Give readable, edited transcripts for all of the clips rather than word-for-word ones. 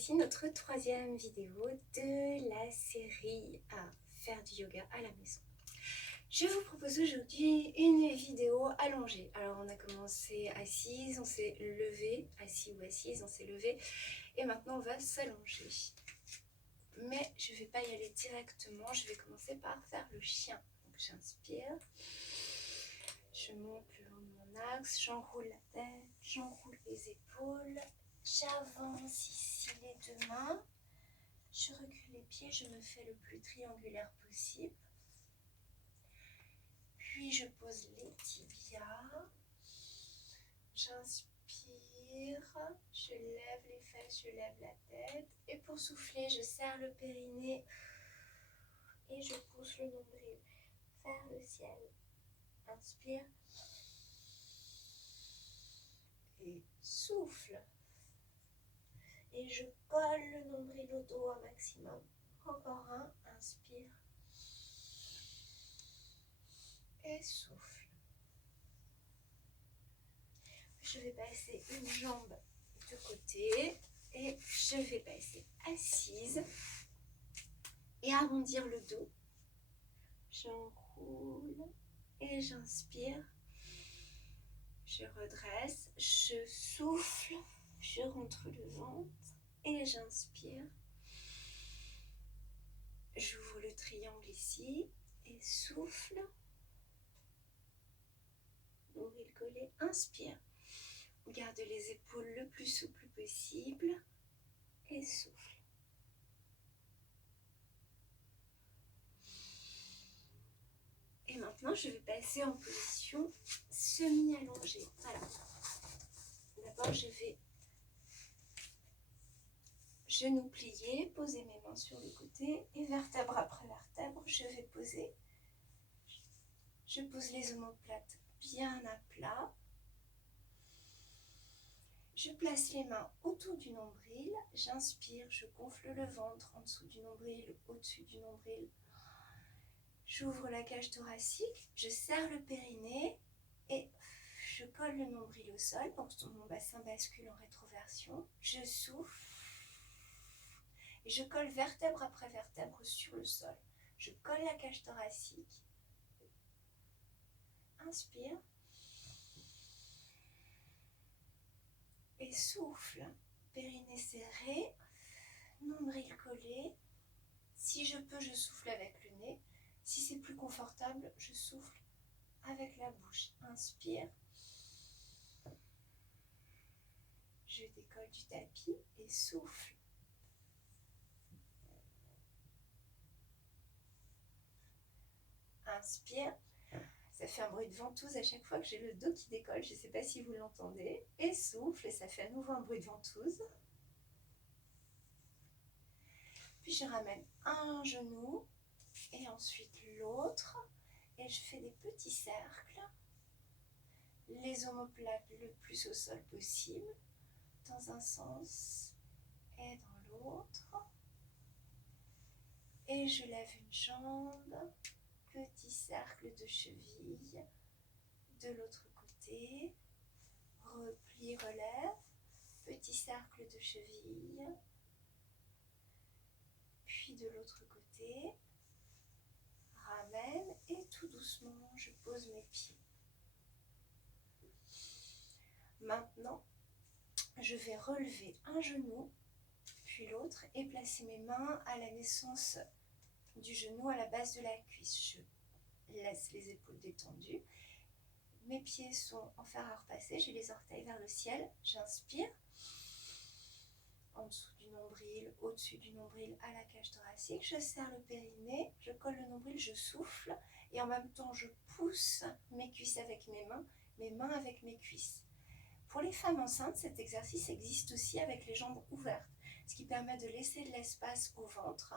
voici notre troisième vidéo de la série à faire du yoga à la maison. Je vous propose aujourd'hui une vidéo allongée. Alors on a commencé assise, on s'est levé, assis ou assise, on s'est levé et maintenant on va s'allonger. Mais je ne vais pas y aller directement, je vais commencer par faire le chien. Donc j'inspire, je monte le long de mon axe, j'enroule la tête, j'enroule les épaules, j'avance ici les deux mains, je recule les pieds, je me fais le plus triangulaire possible. Puis je pose les tibias, j'inspire, je lève les fesses, je lève la tête. Et pour souffler, je serre le périnée et je pousse le nombril vers le ciel. Inspire et souffle. Et je colle le nombril au dos un maximum. Encore un, inspire et souffle. Je vais passer une jambe de côté et je vais passer assise et arrondir le dos. J'enroule et j'inspire. Je redresse, je souffle, je rentre le ventre et j'inspire. J'ouvre le triangle ici et souffle. Nombril collé, inspire. Garde les épaules le plus souple possible et souffle. Et maintenant, je vais passer en position semi-allongée. Voilà. D'abord, je vais genoux pliés, poser mes mains sur le côté et vertèbre après vertèbre, je pose les omoplates bien à plat. Je place les mains autour du nombril, j'inspire, je gonfle le ventre en dessous du nombril, au-dessus du nombril. J'ouvre la cage thoracique, je serre le périnée et je colle le nombril au sol, donc mon bassin bascule en rétroversion. Je souffle et je colle vertèbre après vertèbre sur le sol. Je colle la cage thoracique. Inspire. Et souffle. Périnée serré, nombril collé. Si je peux, je souffle avec le nez. Si c'est plus confortable, je souffle avec la bouche. Inspire. Je décolle du tapis et souffle. Inspire. Ça fait un bruit de ventouse à chaque fois que j'ai le dos qui décolle. Je ne sais pas si vous l'entendez. Et souffle et ça fait à nouveau un bruit de ventouse. Puis je ramène un genou et ensuite l'autre. Et je fais des petits cercles. Les omoplates le plus au sol possible. Dans un sens et dans l'autre. Et je lève une jambe. Petit cercle de cheville. De l'autre côté. Replie, relève. Petit cercle de cheville. Puis de l'autre côté. Ramène et tout doucement, je pose mes pieds. Maintenant, je vais relever un genou, puis l'autre, et placer mes mains à la naissance du genou à la base de la cuisse. Je laisse les épaules détendues. Mes pieds sont en fer à repasser, j'ai les orteils vers le ciel. J'inspire. En dessous du nombril, au-dessus du nombril, à la cage thoracique. Je serre le périnée, je colle le nombril, je souffle. Et en même temps, je pousse mes cuisses avec mes mains avec mes cuisses. Pour les femmes enceintes, cet exercice existe aussi avec les jambes ouvertes, ce qui permet de laisser de l'espace au ventre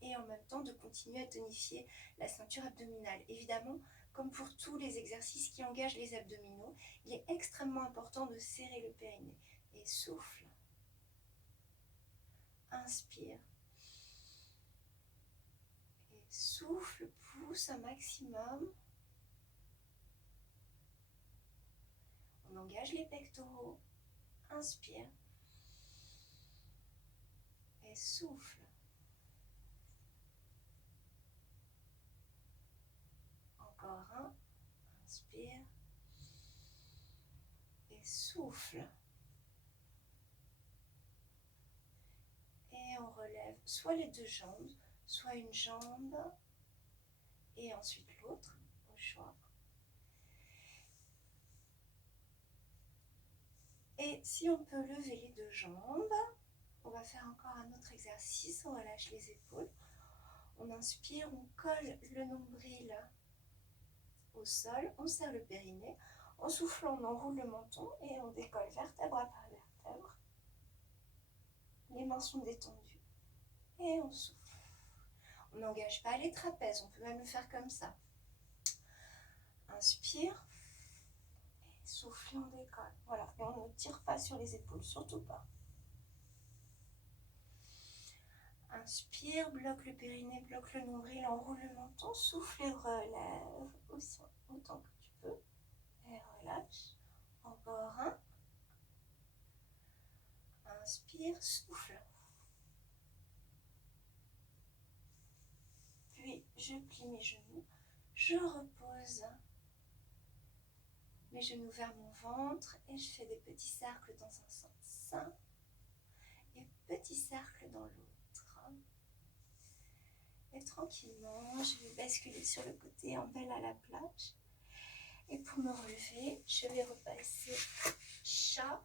et en même temps de continuer à tonifier la ceinture abdominale. Évidemment, comme pour tous les exercices qui engagent les abdominaux, il est extrêmement important de serrer le périnée. Et souffle. Inspire. Et souffle, pousse un maximum. On engage les pectoraux. Inspire. souffle. Encore un. Inspire. Et souffle. Et on relève soit les deux jambes, soit une jambe. Et ensuite l'autre, au choix. Et si on peut lever les deux jambes, on va faire encore un autre exercice. On relâche les épaules. On inspire, on colle le nombril au sol, on serre le périnée. En soufflant, on enroule le menton et on décolle vertèbre par vertèbre. Les mains sont détendues. Et on souffle. On n'engage pas les trapèzes, on peut même le faire comme ça. Inspire. Et souffle et on décolle. Voilà, et on ne tire pas sur les épaules, surtout pas. Inspire, bloque le périnée, bloque le nombril, enroule le menton, souffle et relève aussi autant que tu peux. Et relâche. Encore un. Inspire, souffle. Puis je plie mes genoux, je repose mes genoux vers mon ventre et je fais des petits cercles dans un sens et petits cercles dans l'autre. Et tranquillement, je vais basculer sur le côté en belle à la plage. Et pour me relever, je vais repasser chat